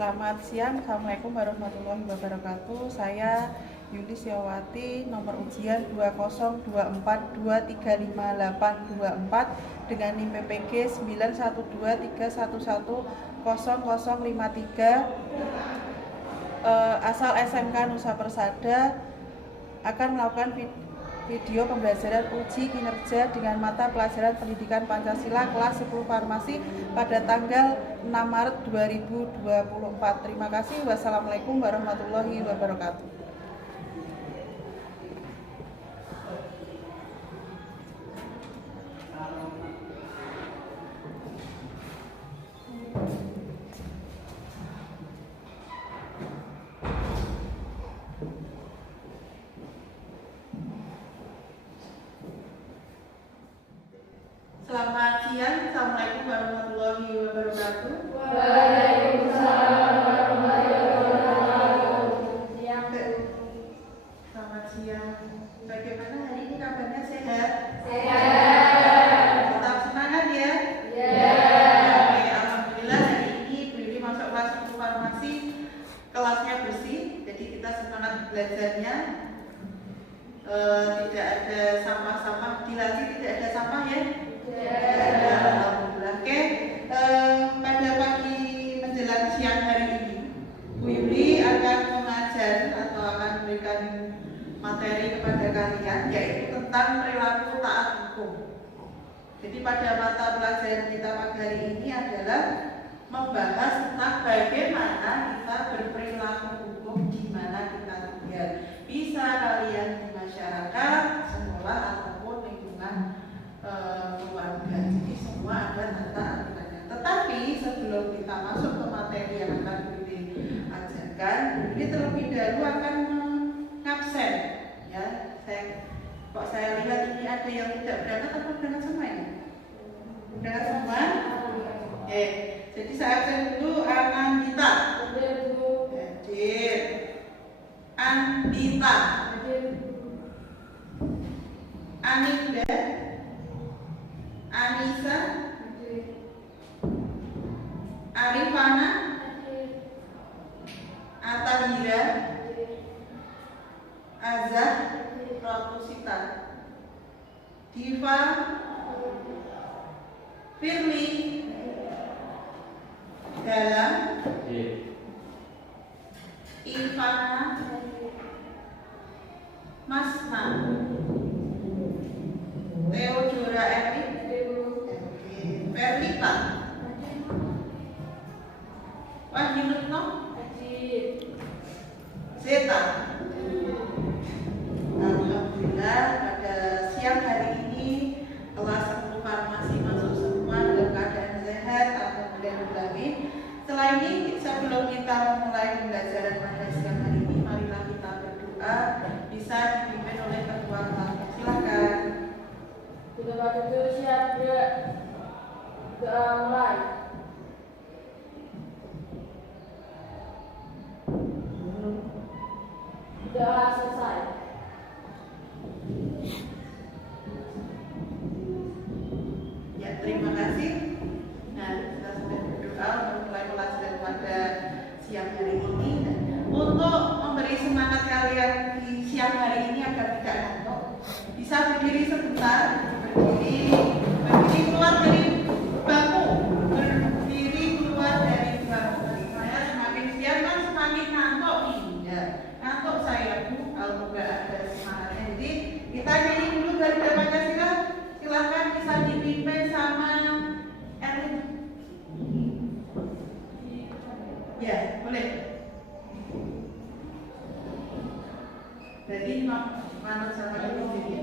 Selamat siang, Assalamualaikum warahmatullahi wabarakatuh. Saya Yuli Syawati, nomor ujian 20142358824 dengan NIM PPG 91231100053, asal SMK Nusa Persada, akan melakukan video pembelajaran uji kinerja dengan mata pelajaran pendidikan Pancasila kelas 10 Farmasi pada tanggal 6 Maret 2024. Terima kasih. Wassalamualaikum warahmatullahi wabarakatuh. Selamat siang, Assalamualaikum warahmatullahi wabarakatuh. Waalaikumsalam warahmatullahi wabarakatuh. Selamat siang. Bagaimana hari ini kabarnya, sehat? Sehat. Tetap semangat ya? Ya. Oke, alhamdulillah hari ini Bu Yuli masuk kelas 10 farmasi, kelasnya bersih, jadi kita semangat belajarnya. Tidak ada sampah-sampah, dilatih tidak ada sampah ya? Alhamdulillah. Oke, pada pagi menjelang siang hari ini Bu Yuli akan mengajar atau akan memberikan materi kepada kalian, yaitu tentang perilaku taat hukum. Jadi pada mata pelajaran kita pagi hari ini adalah membahas tentang bagaimana kita berperilaku hukum di mana kita tinggal. Bisa kalian di masyarakat, sekolah ataupun lingkungan keluarga. Jadi semua ada tata aturannya. Tetapi sebelum kita masuk ke materi yang akan diajarkan, ini terlebih dahulu akan mengabsen. Ya, saya lihat ini ada yang tidak berangkat atau berangkat semua ini? Berangkat semua? Oke. Jadi saya absen dulu Anandita. Hadir. Andita. Aninda. Anissa, Arifana, Atahira, Azah, Rotusita, Diva, Firly, Dalam, Ivana, Masna, Theodora Erik, Verlita, Wahyu Nutno, Zeta. Alhamdulillah pada siang hari ini kelas 10 farmasi masuk semua dalam keadaan sehat atau berlari. Setelah ini sebelum kita memulai pembelajaran pada siang hari ini, marilah kita berdoa, bisa dipimpin oleh ketua kelas. Silakan. Kita baca dulu, siap gerak. Doa mulai. Doa selesai. Ya, terima kasih. Nah, kita sudah berdoa untuk mulai pelajaran pada siang hari ini. Untuk memberi semangat kalian di siang hari ini agar tidak ngantuk, bisa berdiri sebentar, berdiri keluar dari bangku, berdiri keluar dari bangku. Saya semakin siang kan semakin ngantuk nih, ya. Ngantuk saya Bu, kalau nggak ada semangatnya. Jadi kita nyanyi dulu Garuda Pancasila. Silakan bisa dipimpin sama Erwin. Ya, boleh. Jadi mana sama ini?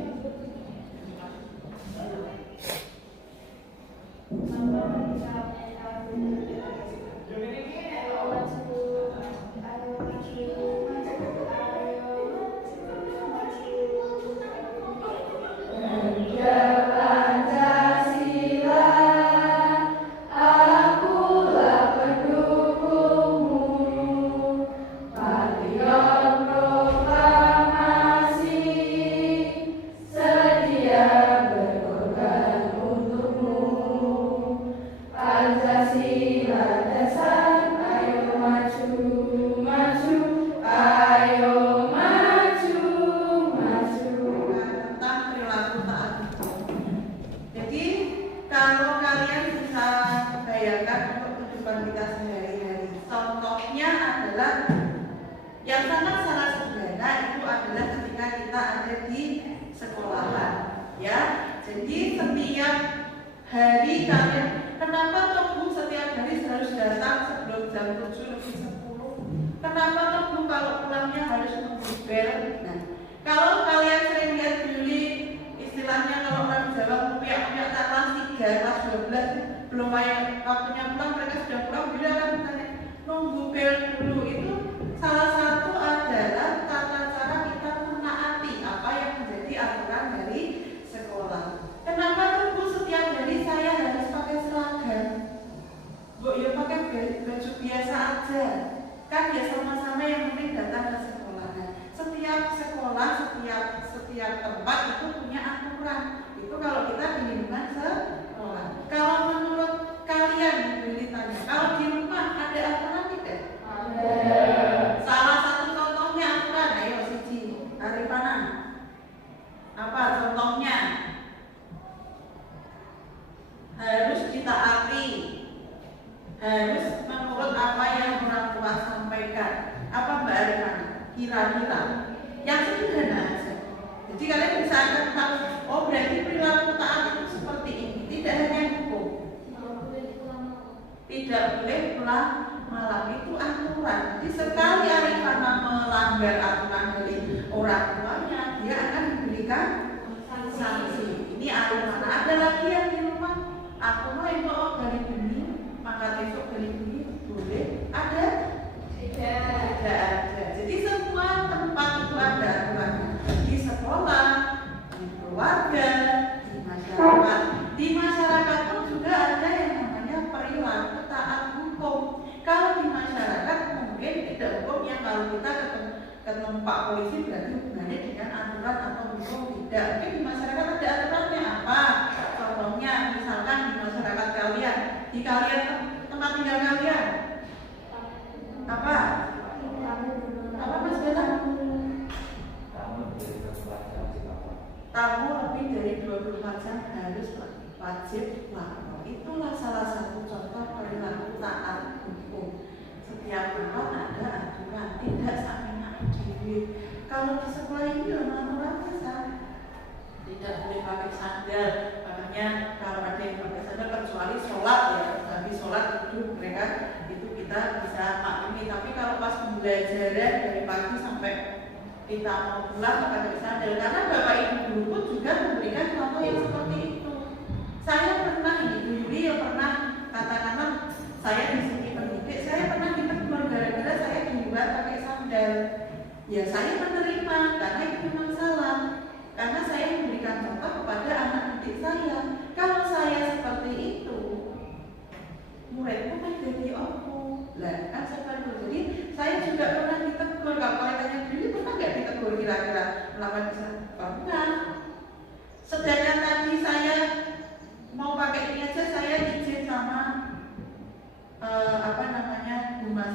Pancasila. kalau kalian bisa bayangkan untuk kehidupan kita sehari-hari, contohnya adalah yang sangat-sangat sederhana itu adalah ketika kita ada di sekolahan, ya. Jadi setiap hari kalian, kenapa toh Bu setiap hari harus datang sebelum jam 7:10? Kenapa toh Bu kalau pulangnya harus nunggu bel? Nah, kalau kalian sering lihat dulu istilahnya kalau orang Jawa punya kelas 3, kelas 12 belum waktunya pulang mereka sudah pulang, bila akan bertanya nunggu bel dulu. Itu salah satu adalah tata cara kita menaati apa yang menjadi aturan dari sekolah. Kenapa tuh Bu setiap hari saya harus pakai seragam? Bu ya pakai baju biasa aja. Kan ya sama-sama yang penting datang ke sekolah. Nah, setiap sekolah, setiap tempat itu punya aturan. Itu kalau kita di lingkungan sekolah. Kalau menurut kalian ditanya, kalau di rumah ada aturan tidak? Ada. Salah satu contohnya aturan, ayo Siji, Arifana. Apa contohnya? Harus ditaati, harus menurut apa yang orang tua sampaikan. Apa Mbak Arifana? Kira-kira yang sederhana aja. Jadi kalian bisa akan tahu, oh berarti perilaku taat itu seperti ini. Tidak hanya hukum, tidak boleh pulang malam, itu aturan. Jadi sekali Arifana melanggar aturan dari orang tuanya, dia akan diberikan sanksi. Ini Arifana. Ada lagi yang di rumah, aku mau itu dari bumi, maka besok dari bumi boleh? Ada? Tidak ada. Jadi semua tempat itu ada aturannya. Di sekolah, di keluarga, di masyarakat. Di masyarakat pun juga ada yang namanya perilaku taat hukum. Kalau di masyarakat mungkin tidak hukum yang kalau kita ketemu Pak Polisi berarti hubungannya dengan aturan atau hukum, tidak. Mungkin di masyarakat ada aturannya apa? Contohnya misalkan di masyarakat kalian, di kalian tempat tinggal kalian apa? Apa Mas Bella? Tamu lebih dari 24 jam harus wajib lapor. Itulah salah satu contoh perilaku taat hukum. Setiap tempat ada aturan, tidak sampai diri. Kalau di sekolah ini aturan bisa tidak boleh pakai sandal. Makanya kalau ada yang pakai sandal kecuali sholat ya, tapi sholat itu mereka itu kita bisa maklumi. Tapi kalau pas pembelajaran dari pagi sampai kita mau pulang pakai sandal, karena Bapak Ibu guru pun juga memberikan contoh yang seperti itu. Saya pernah Ibu Yuli yang pernah katakanlah saya di sini pendidik, saya pernah ditegur gara-gara saya di luar pakai sandal. Ya saya menerima karena itu memang salah. Karena saya memberikan contoh kepada anak didik saya. Kalau saya seperti itu, muridku kan jadi aku. Lah kan seperti itu. Jadi saya juga pernah ditegur. Kalau kalian tanya dulu pernah nggak ditegur kira-kira melakukan kesalahan? Pernah. Sedangkan tadi saya mau pakai ini aja saya izin sama rumah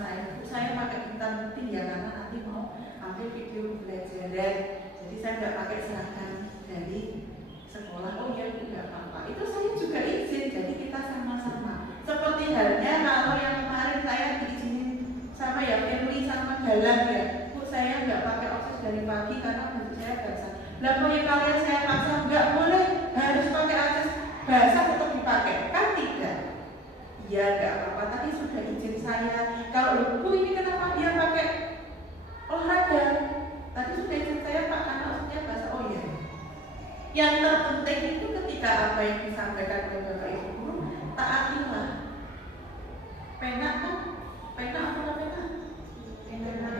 saya pakai hitam putih ya karena nanti mau ambil video pembelajaran. Jadi saya nggak pakai seragam dari sekolah. Oh ya tidak apa-apa. Itu saya juga izin. Jadi kita sama-sama. Seperti halnya kalau yang kemarin saya diizinin sama ya Firly sama Galang ya. Bu saya nggak pakai oksis dari pagi karena baju saya basah. Lah mau yang kalian saya paksa nggak boleh harus pakai oksis basah untuk dipakai kan tidak? Ya nggak apa-apa. Tadi sudah izin saya. Kalau Bu ini kenapa dia pakai olahraga? Tadi sudah izin saya Pak karena maksudnya bahasa oh ya. Yang terpenting itu ketika apa yang disampaikan oleh Bapak Ibu guru taatilah. Pena kan? Pena apa pena? Pena.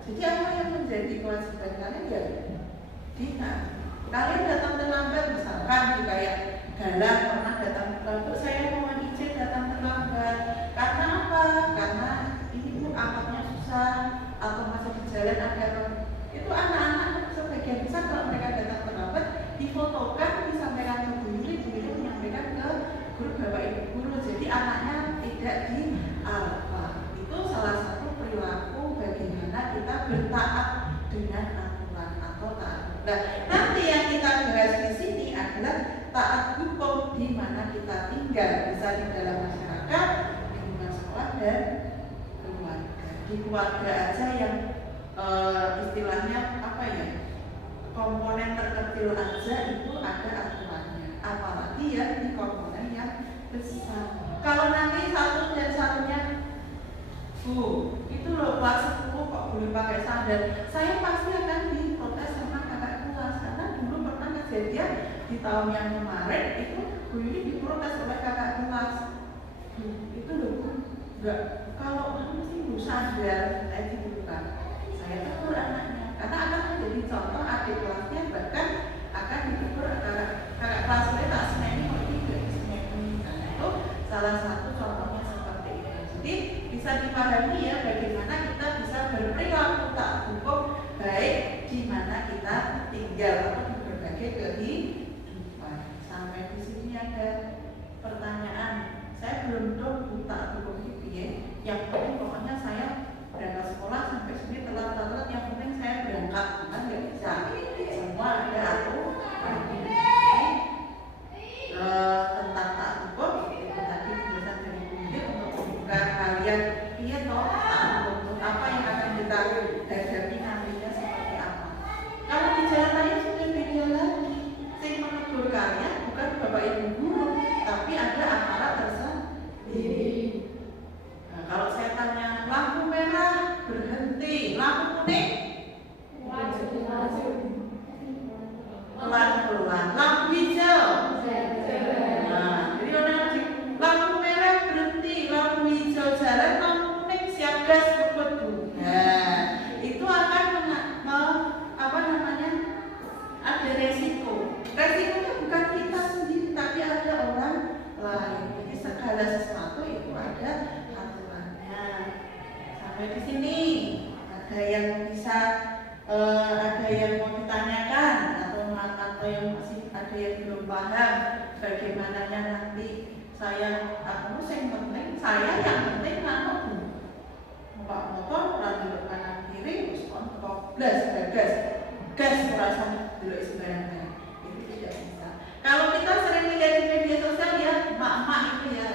Jadi apa yang menjadi kewajiban kalian ya? Dina. Kalian datang terlambat misalkan kayak Galang pernah datang terlambat. Saya mohon izin datang terlambat. Karena apa? Karena ini Bu angkatnya susah atau masih berjalan ada itu anak-anak sebagian besar kalau mereka datang terlambat difotokan disampaikan ke Bu Yuli menyampaikan ke kita tinggal, bisa di dalam masyarakat, lingkungan sekolah dan keluarga. Di keluarga aja yang istilahnya apa ya, komponen terkecil aja itu ada aturannya, apalagi ya di komponen yang besar. Kalau nanti satu dan satunya, itu loh kelas 10 kok boleh pakai sandal, saya pasti akan diprotes sama kakak kelas, karena dulu pernah kejadian di tahun yang kemarin itu Bu ini diprotes oleh kakak kelas. Itu loh enggak, kalau kamu sih Bu sandal, saya dibutuhkan, saya tegur anaknya, karena akan menjadi contoh adik kelasnya, bahkan akan ditegur kakak kelas saya tak seneni kok tidak seneni. Karena itu salah satu contohnya seperti itu. Jadi bisa dipahami ya bagaimana kita bisa berperilaku tak hukum baik di mana kita tinggal atau di berbagai kehidupan. Sampai di sini ada pertanyaan. Saya belum tahu tak hukum itu ya. Yang penting pokoknya saya berangkat sekolah sampai sini telat-telat. Yang penting saya berangkat, kan nggak bisa. Semua ada aturan. Tentang tak hukum itu tadi penjelasan dari Bunda untuk membuka kalian iya toh tak hukum apa yang akan kita hadapi nantinya seperti apa. Kalau di jalan lain sudah beda lagi. Saya menegur kalian bukan bapak ibu guru, tapi ada aparat tersendiri. Nah, kalau saya tanya lampu merah berhenti, lampu kuning pelan-pelan, lampu hijau. Nah, jadi orang lampu merah berhenti, lampu hijau jalan, lampu kuning siap gas berburu. Nah, itu akan ada resiko. Resikonya bukan kita sendiri, tapi ada orang lain. Jadi segala sesuatu itu ada aturannya. Sampai di sini ada yang bisa ada yang mau ditanyakan atau yang masih ada yang belum paham bagaimana nanti saya yang penting yang penting numpak motor belok kanan kiri terus kontrol gas merasa belok sembarangan, itu tidak bisa. Kalau kita sering lihat di media sosial ya emak-emak itu ya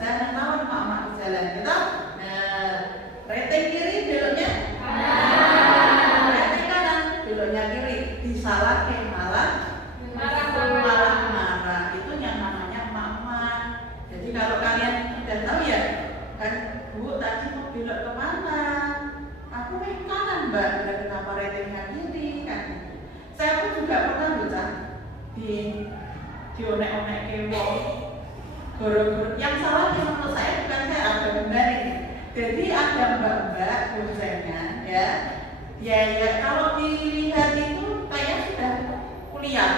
jangan lawan emak-emak di jalan kita, reteng kiri beloknya reteng kanan beloknya kiri, disalahkan malah marah, itu yang namanya emak-emak. Jadi kalau kalian udah tahu ya kan, Bu tadi mau belok kemana, aku kanan Mbak, kenapa retengnya kiri kan. Saya pun juga pernah baca di onek-onek kewong goro-goro, yang salah menurut saya bukan saya, ada benar ini. Jadi ada mbak-mbak dosennya ya kalau dilihat itu kayaknya sudah kuliah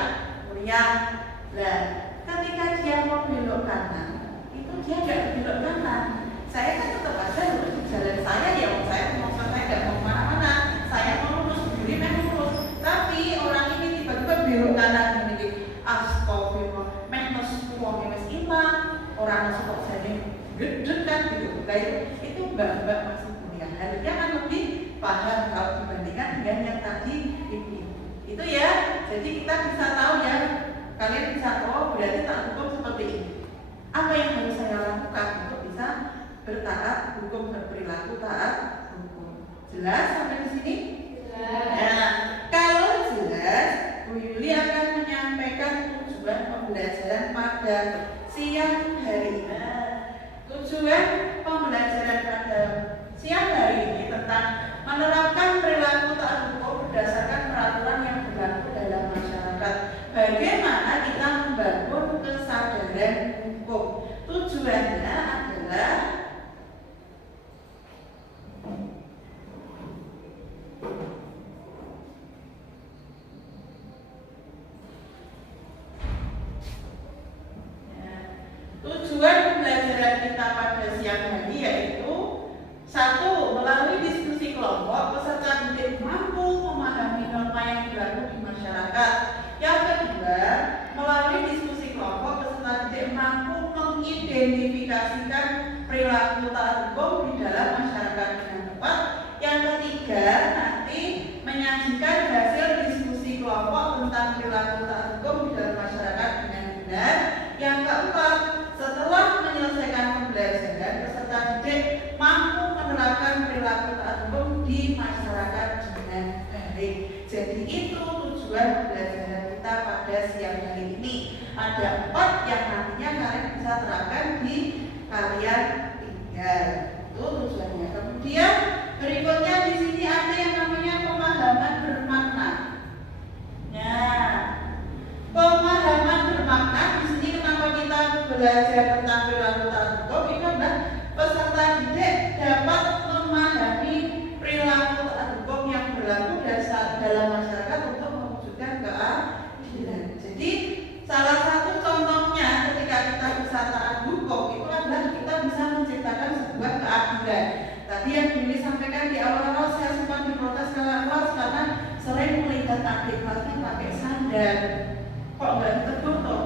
lah, ketika dia mau belok kanan itu dia nggak belok kanan, saya kan tetap aja lurus di jalan saya ya, saya nggak mau kemana-mana, saya mau lurus sendiri memang lurus, tapi orang ini tiba-tiba belok kanan ini, astagfirullah, menos uangnya mas hilang, orang masuk kok saya gede kan gitu, itu mbak-mbak masih kuliah, harusnya kan lebih paham kalau dibandingkan dengan yang tadi itu ya. Jadi kita bisa tahu ya, kalian bisa berarti tak hukum seperti ini. Apa yang harus saya lakukan untuk bisa bertaat hukum, berperilaku taat hukum? Jelas sampai di sini? Nah, kalau jelas, Bu Yuli akan menyampaikan tujuan pembelajaran pada siang hari ini. Tujuan pembelajaran pada siang hari ini tentang menerapkan perilaku taat hukum berdasarkan peraturan yang berlaku dalam masyarakat. Bagaimana kita membangun kesadaran hukum? Tujuannya adalah tujuan pembelajaran kita pada siang hari yaitu 1. Melalui diskusi kelompok, peserta didik mampu memahami norma yang berlaku di masyarakat. Yang kedua, melalui diskusi kelompok, peserta didik mampu mengidentifikasikan perilaku taat hukum di dalam masyarakat dengan tepat. Yang ketiga, nanti menyajikan hasil diskusi kelompok tentang perilaku taat hukum di dalam masyarakat dengan benar. Yang keempat, ada 4 yang nantinya kalian bisa terapkan di kalian tinggal. Itu tujuannya. Kemudian berikutnya di sini ada yang namanya pemahaman bermakna. Nah, pemahaman bermakna di sini kenapa kita belajar tentang perilaku taat hukum itu adalah peserta didik dapat memahami perilaku taat hukum yang berlaku dalam masyarakat untuk mewujudkan keadilan. Jadi salah satu contohnya ketika kita bisa taat hukum itu adalah kita bisa menciptakan sebuah keadilan. Tadi yang Billy sampaikan di awal-awal saya sempat diprotes kelas karena sering melihat adik kelasnya pakai sandal. Kok nggak ditegur toh?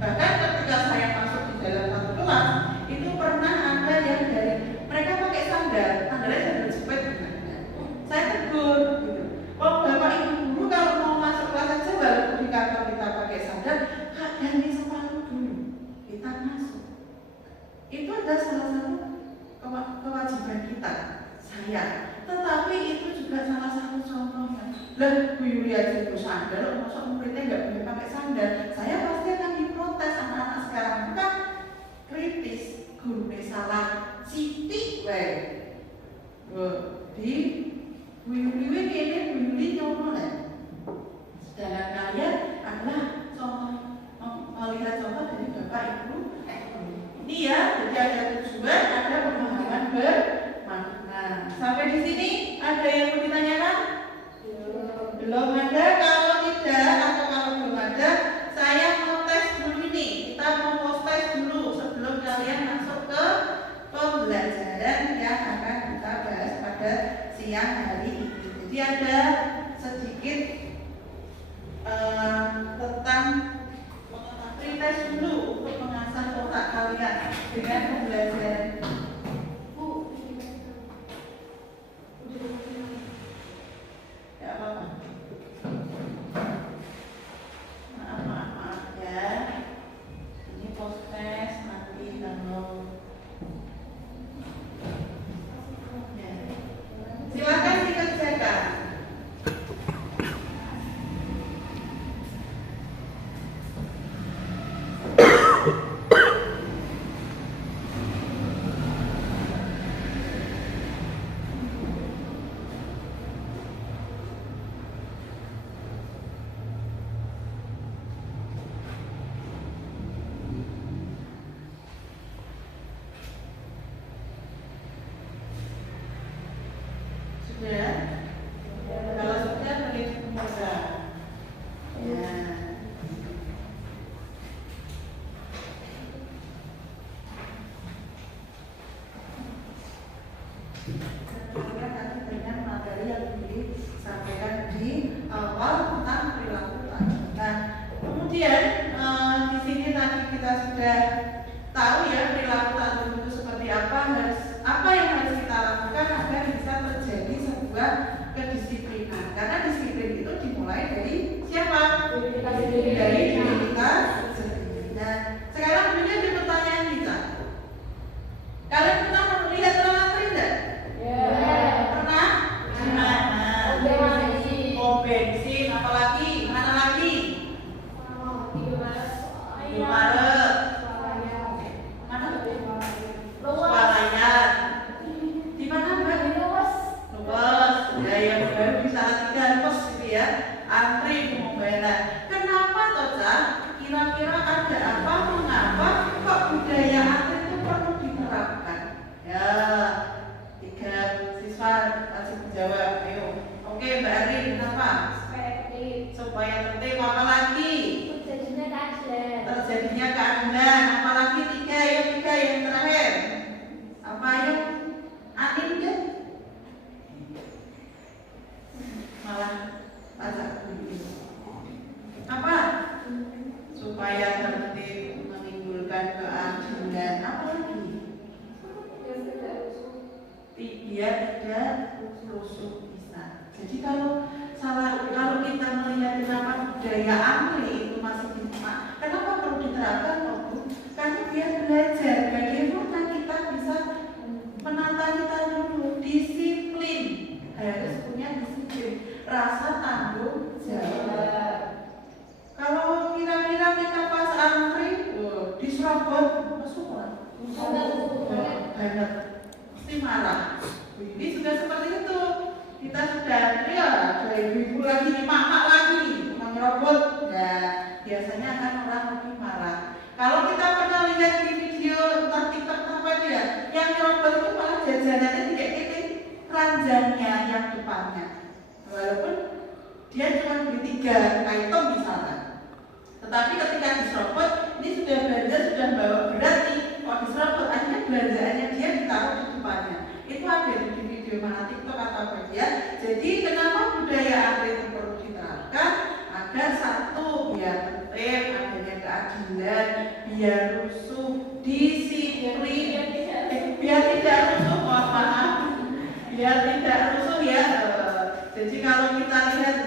Bahkan ketika saya masuk di dalam satu kelas itu pernah ada yang dari mereka pakai sandal, sandalnya sandal jepit. Saya tegur gitu. Oh bapak ibu guru kalau mau masuk kelas aja walaupun di kantor kita pakai sandal, ganti sepatu dulu kita masuk. Itu adalah salah satu kewajiban kita, saya. Tetapi itu juga salah satu contohnya. Lah, Bu Yuli aja itu sandal, masa muridnya nggak boleh pakai sandal? Saya pasti akan diprotes anak-anak sekarang. Bukan kritis, gurunya salah, siti, di Bu Yuli ini Bu Yuli nyono lah. Sedangkan kalian adalah contoh, melihat contoh dari bapak ibu. Ini ya, jadi ada tujuan, ada pemahaman bermakna. Sampai di sini ada yang mau ditanyakan? Belum ada. Kalau tidak atau kalau belum ada, saya mau tes dulu nih. Kita mau post tes dulu sebelum kalian masuk ke pembelajaran yang akan kita bahas pada siang hari ini. Jadi ada sedikit tentang pretest dulu untuk mengasah otak kalian dengan pembelajaran. Ya apa-apa. Maaf ya. Ini post test nanti download. Ya. Silakan dikerjakan. Sudah? Kalau sudah boleh dibuka. Ya. Kemudian tadi dengan materi yang disampaikan di awal tentang perilaku taat. Nah, kemudian di sini tadi kita sudah tahu ya perilaku taat itu seperti apa, apa yang harus kita lakukan agar bisa terjadi sebuah kedisiplinan. Karena disiplin itu dimulai dari siapa? Dari diri kita sendiri. Nah, sekarang ini ada pertanyaan kita. Kalian pernah melihat orang antri tidak? Pernah? Di mana? Oh, bensin, apalagi? Mana lagi? Di Maret. Mana? Swalayan. Di mana Mbak? Luas. Ya, yang baru bisa tiga luas gitu ya. Antri pembayaran. Kenapa Toca? Kira-kira ada apa? Mengapa kok budaya antri itu perlu diterapkan? Ya, 3 siswa kasih menjawab. Ayo. Oke, Mbak Arin, kenapa? Supaya tertib. Apa lagi? Terjadinya keadilan. Apalagi 3 yang terakhir. Apa ya? Anin kan? Malah baca apa? Supaya tertib, menimbulkan keadilan. Apa lagi? Biar tidak rusuh bisa. Jadi kalau kita melihat kenapa budaya antri itu masih diterapkan, kenapa perlu diterapkan? Karena biar belajar bagaimana kita bisa menata kita dulu, disiplin, harus punya disiplin, rasa tanggung jawab. Kalau kira-kira kita pas semua banget pasti marah. Ini sudah seperti itu. Kita sudah ya dari ibu lagi mak lagi menyerobot. Ya biasanya kan orang lebih marah. Kalau kita pernah lihat di video entah TikTok apa dia, yang nyerobot itu malah jajanannya tidak ini keranjangnya yang depannya. Walaupun dia cuma beli 3 item misalnya. Tetapi ketika diserobot, ini sudah belanja, sudah bawa berat nih. Kalau diserobot, akhirnya belanjaannya dia ditaruh di depannya. Itu ada di video mana TikTok atau apa ya. Jadi kenapa budaya antri itu perlu diterapkan? Agar satu, biar tertib, adanya keadilan, biar rusuh, disiplin, biar tidak rusuh, maaf, biar tidak rusuh ya. Jadi kalau kita lihat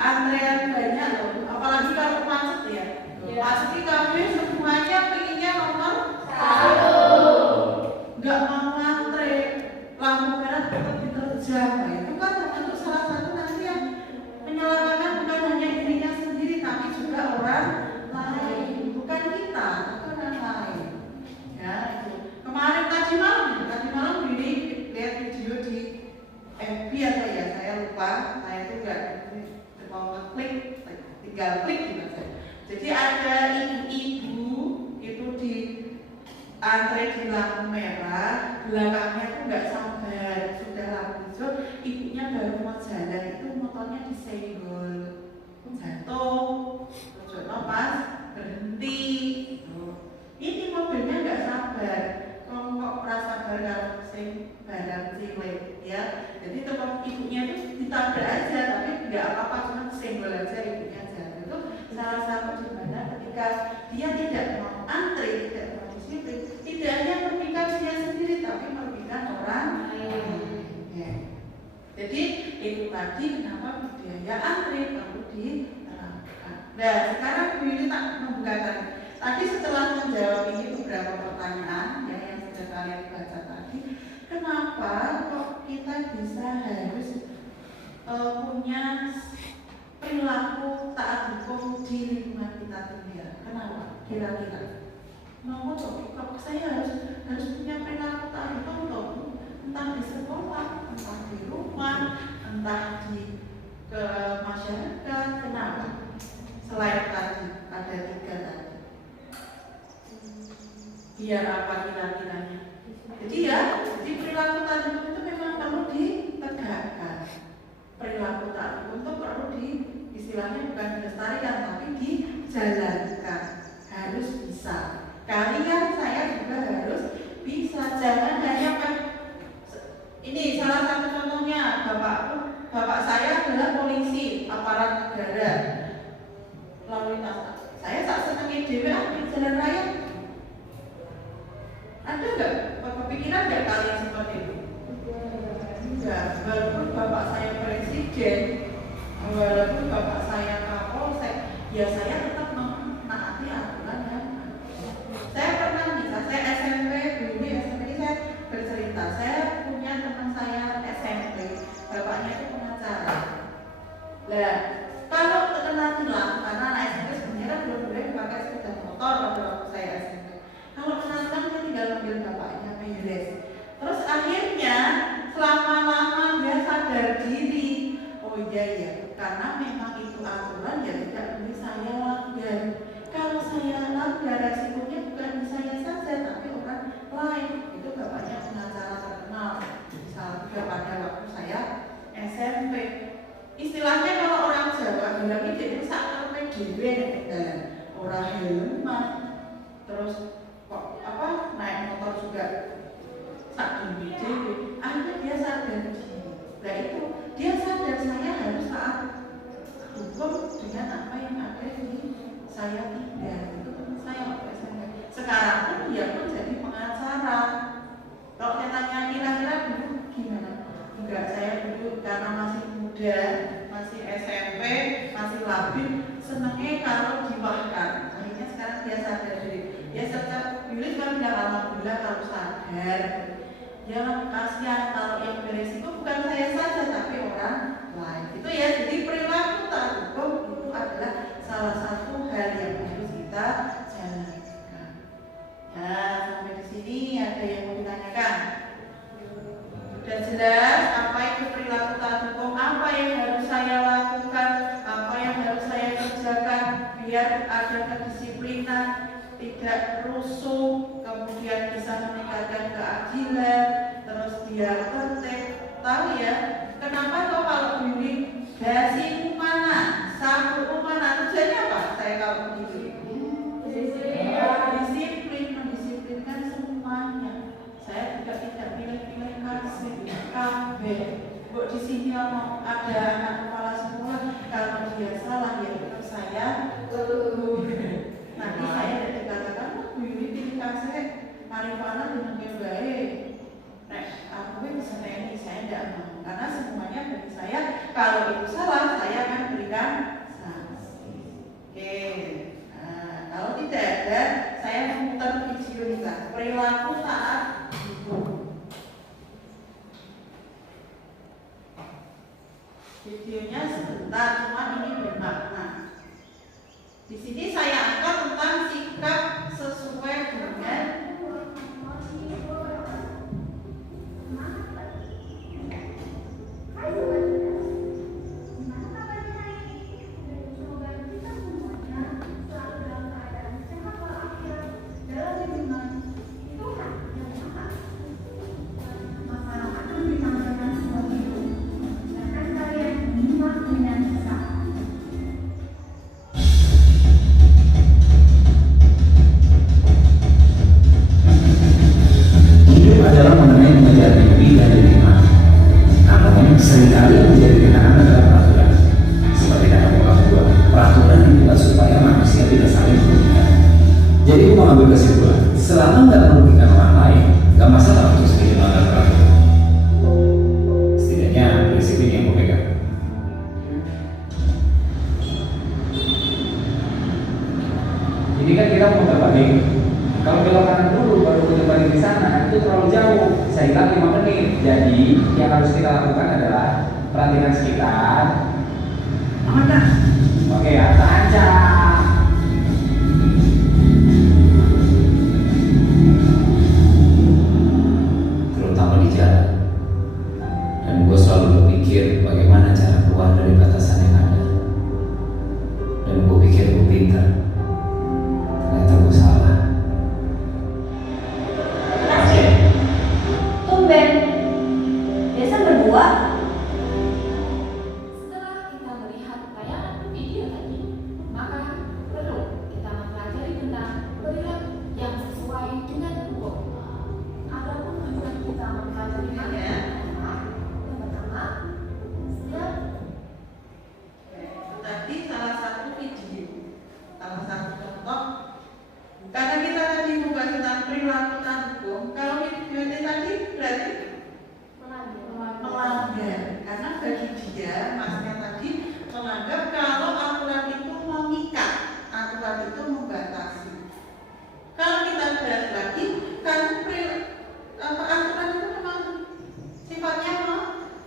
antrean banyak loh, apalagi kalau macet ya. Pasti kami semuanya pengennya nomor 1. Nggak mau antre, lampu merah tetap diterjang. Nah, itu kan untuk salah satu nanti yang menyelamatkan bukan hanya dirinya sendiri, tapi juga orang lain. Bukan kita, tapi orang lain. Ya itu. Kemarin tadi malam ini lihat video di FB atau ya, saya lupa, saya itu nggak mau ngeklik, tinggal klik gitu saja. Jadi ada ibu-ibu itu di antre di lampu merah, belakangnya itu nggak sabar, sudah lampu hijau, ibunya baru mau jalan itu motornya disenggol, jatuh, terus pas berhenti. Ini mobilnya nggak sabar, kok merasa barang sing barang cilik ya. Jadi tempat ibunya itu ditabrak aja, tapi nggak apa-apa, cuma senggol aja ibunya jalan. Itu salah satu di mana ketika dia tidak mau antri, tidak mau disiplin, tidak hanya merugikan dia sendiri, tapi merugikan orang lain. Ya. Jadi itu tadi kenapa budaya antri perlu diterapkan. Nah sekarang Bu ini tak membukakan. Tadi setelah menjawab ini beberapa pertanyaan ya, yang sudah kalian baca tadi, kenapa kok kita bisa harus punya perilaku taat hukum di lingkungan kita tinggal? Kenapa? Kira-kira? Mau kok saya harus punya perilaku taat hukum toh? Entah di sekolah, entah di rumah, entah di ke masyarakat. Kenapa? Selain tadi ada 3 tadi. Biar apa kira-kiranya? Jadi perilaku taat hukum itu memang perlu ditegakkan. Perilaku taat hukum itu perlu istilahnya bukan dilestarikan tapi dijalankan. Harus bisa. Kalian saya juga harus bisa. Jangan hanya ini salah satu contohnya bapak saya adalah polisi, aparat negara. Lalu lintas. Saya tak senangi dewe di jalan raya. Ada nggak kepikiran nggak kalian seperti itu? Enggak. Walaupun bapak saya presiden, walaupun bapak saya kapolsek, ya saya tetap menaati aturan yang ada. Saya pernah saya SMP dulu SMP saya bercerita, saya punya teman saya SMP, bapaknya itu pengacara. Nah, kalau terkena tilang, karena anak SMP sebenarnya belum boleh pakai sepeda motor pada waktu saya SMP. Kalau kena tilang dia tinggal ambil bapaknya beres. Terus akhirnya selama-lama dia sadar diri, oh iya ya, karena memang itu aturan ya tidak boleh saya langgar. Kalau saya langgar resikonya bukan saya saja tapi orang lain. Itu bapaknya pengacara terkenal. Misalnya juga pada waktu saya SMP. Istilahnya kalau orang Jawa bilang itu sakit dhewe nek orang helman. Terus kok naik motor juga tak dewe. Akhirnya dia sadar diri. Nah itu dia sadar saya harus taat hukum dengan apa yang ada di saya tinggal. Itu teman saya waktu SMP. Sekarang pun dia pun jadi pengacara. Kalau saya tanya kira-kira dulu gimana? Enggak, saya dulu karena masih muda, masih SMP, masih labil, senangnya kalau diwakilkan. Akhirnya sekarang dia sadar diri. Ya secara Yulis kan tidak alhamdulillah kalau sadar. Ya kasihan kalau yang beresiko bukan saya saja tapi orang lain. Itu ya, jadi perilaku taat hukum itu adalah salah satu hal yang harus kita jalankan. Nah, sampai di sini ada yang mau ditanyakan? Sudah jelas apa itu perilaku taat hukum, apa yang harus saya lakukan, apa yang harus saya kerjakan biar ada kedisiplinan, tidak rusuh, kemudian bisa meningkatkan keadilan, terus dia tertib. Tahu ya, kenapa kok kalau bimbing dasi mana, sabu mana, tujuannya apa? Saya kalau begini disiplin, mendisiplinkan semuanya. Saya juga tidak pilih-pilih kasih kabeh. Kok di sini ada anak kepala sekolah, kalau dia salah ya tetap saya tegur. Nanti saya tidak dikatakan, Bu Yuli pilih kasih marifana dengan yang baik. Nah, aku bisa ini, saya tidak mau. Karena semuanya bagi saya, kalau itu salah, saya akan berikan sanksi. Oke. Kalau tidak ada, saya memutar video kita. Perilaku taat hukum. Videonya sebentar, cuma ini bermakna. Di sini saya angkat tentang sikap sesuai dengan seringkali yang menjadi kenangan adalah peraturan. Seperti kata orang tua, peraturan dibuat supaya manusia tidak saling merugikan. Jadi aku mengambil kesimpulan, selama nggak merugikan orang lain, nggak masalah untuk sedikit melanggar peraturan. Setidaknya prinsip ini yang gue pegang. Ini kan kita mau berbalik. Kalau belok kanan dulu baru putar balik di sana itu terlalu jauh. Saya hilang 5 menit. Jadi yang harus kita lakukan adalah perhatikan sekitar. mana? Oke, ancang. Terutama di jalan. Dan gue selalu berpikir bagaimana cara keluar dari batasan yang ada. Dan gue pikir gue pintar. Ternyata gue salah. Tumben, biasa berdua. Setelah kita melihat tayangan video tadi, maka perlu kita mempelajari tentang perilaku yang sesuai dengan hukum. Adapun tujuan kita mempelajari hal yang pertama, setiap Tadi salah satu video, salah satu contoh. Karena kita tadi membahas tentang perilaku taat hukum, kalau video ini tadi berarti melanggar. Karena bagi dia, masnya tadi menganggap kalau aturan itu mengikat, aturan itu membatasi. Kalau kita bahas lagi, kan aturan itu memang sifatnya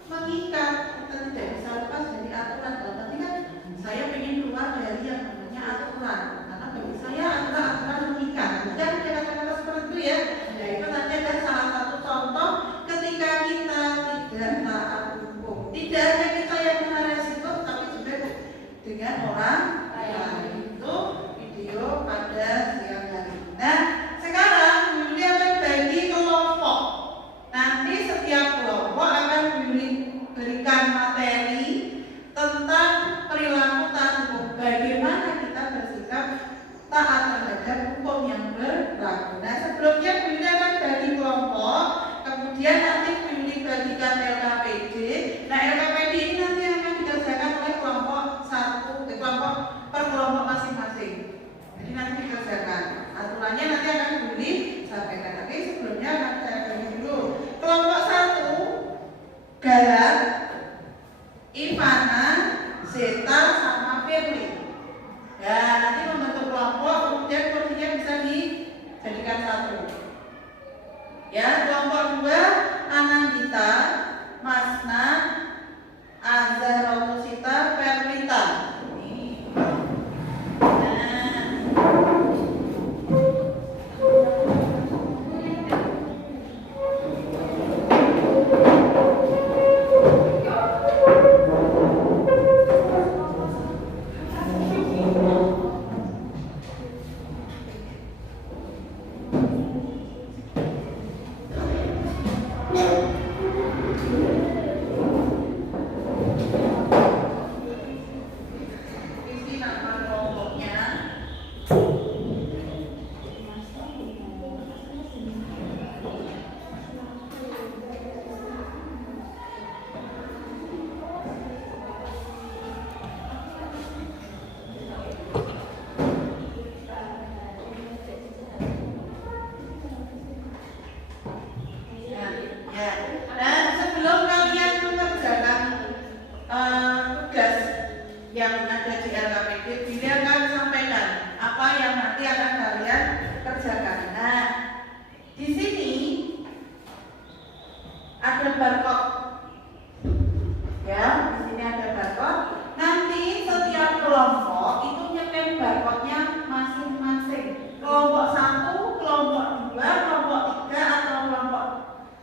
mengikat. Kita tidak bisa lepas dari aturan. Berarti kan saya ingin keluar dari yang namanya aturan. Karena bagi saya aturan mengikat. Dan ada kata-kata seperti itu ya. Ya itu nanti ada salah satu contoh ketika kita tidak taat hukum. Tidak hanya kita yang kena resiko, tapi juga dengan orang lain. Itu video pada siang hari. Nah, sekarang Yuli akan bagi kelompok. Nanti setiap kelompok akan berikan materi tentang perilaku taat hukum. Bagaimana kita bersikap taat terhadap hukum yang berlaku. Nah, sebelumnya Yuli akan bagi kelompok, kemudian nanti Yuli bagikan LKPD. Nah, LKPD ini nanti akan dikerjakan oleh kelompok kelompok per kelompok masing-masing. Jadi nanti dikerjakan. Aturannya nanti akan Yuli sampaikan. Tapi sebelumnya akan saya bagi dulu. Kelompok 1, Galang, Ivana, Zeta, sama Firly. Ya, nanti membentuk kelompok, kemudian kursinya bisa dijadikan satu. Ya, kelompok 2, Anandita, Masna, Azhar Romusita, Ferlita. Nah,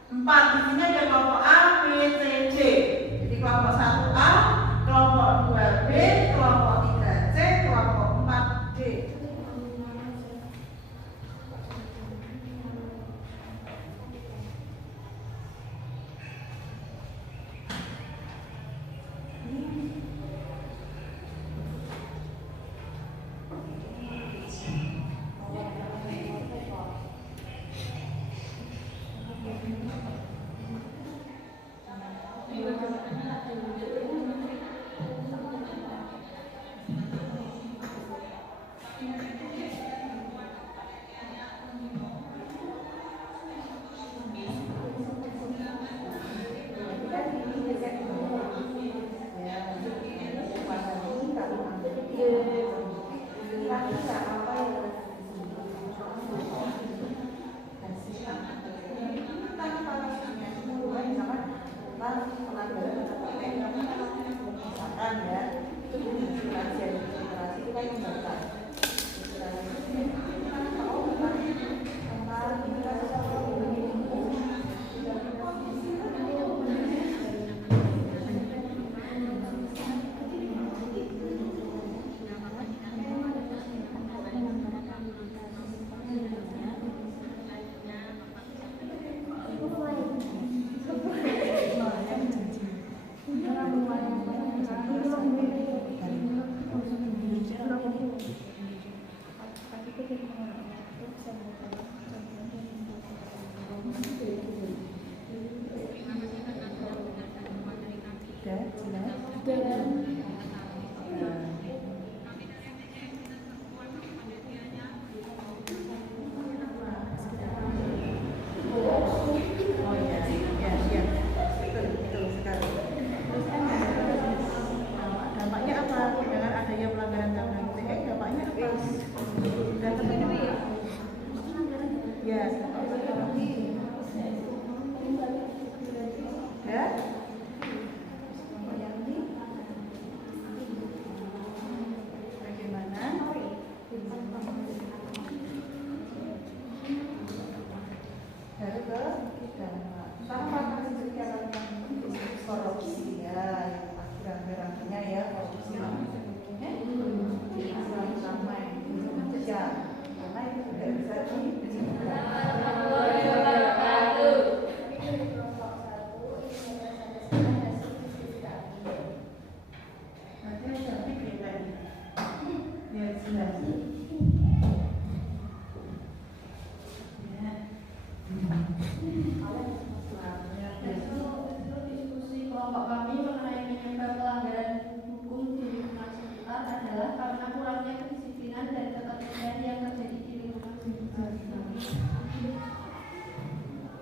4. Di sini ada kelompok A, B, C, D. Jadi kelompok 1A, kelompok 2B, kelompok 3C, kelompok 4D.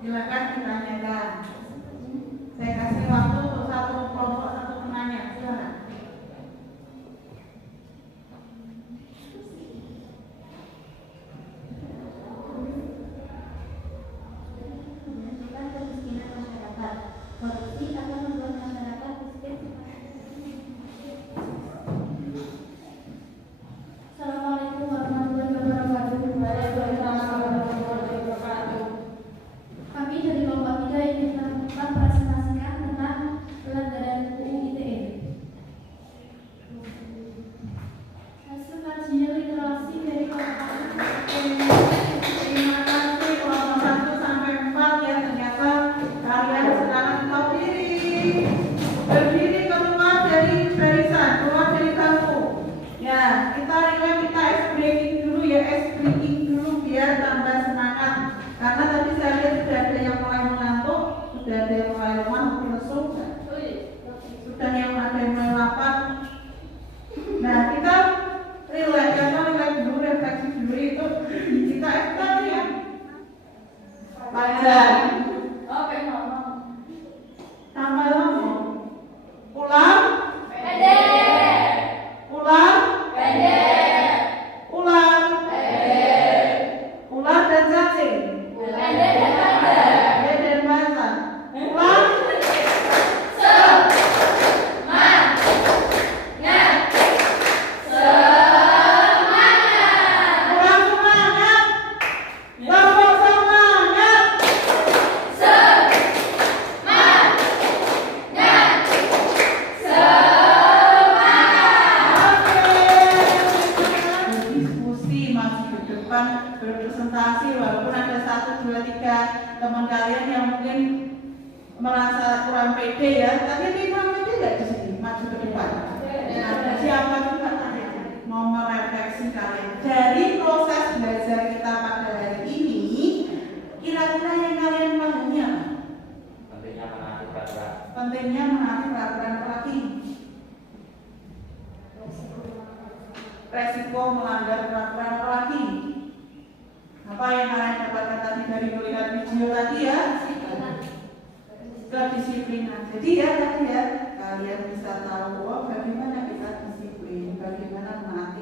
Silakan ditanyakan. Saya kasih waktu untuk satu kelompok satu penanya. Silakan. Kemiskinan masyarakat. Korupsi akan membuat masyarakat miskin. Assalamualaikum warahmatullahi wabarakatuh. Waalaikumsalam warahmatullahi wabarakatuh. Kami dari kelompok 3 ingin mempresentasikan tentang pelanggaran UU ITE. Hasil kajian literasi dari kelompok 1 sampai 4 ya, ternyata kalian sekarang tahu diri. Berdiri keluar dari barisan, keluar dari bangku. Ya, kita ice breaking dulu ya, ice breaking dulu biar tambah semangat. Karena tadi saya lihat sudah ada yang mulai mengantuk, sudah ada yang mulai lemah, lesu, sudah yang ada yang mulai lapar. Nah, kita relax dulu, refleksi dulu itu kita tadi ya. Belajar. Oke, Mama. Tambah lama. Ulang. Pendek. Ulang. Pendek. Ulang. Pendek. Ulang dan cacing. Pendek dan panjang. Ya dan bahasa. Ulang. Kurang semangat. Tambah semangat. 2, 3 teman kalian yang mungkin merasa kurang pede ya, tapi ini kurang pede nggak di sini maju ke depan. Nah, siapa juga tanya mau merefleksi kalian dari proses belajar kita pada hari ini, kira-kira yang kalian pahami apa? Pentingnya menaati peraturan apalagi? Resiko melanggar peraturan apalagi? Apa yang kalian dapatkan tadi dari melihat video tadi ya? Kedisiplinan. Jadi ya tadi ya kalian bisa tahu bagaimana kita disiplin, bagaimana menaati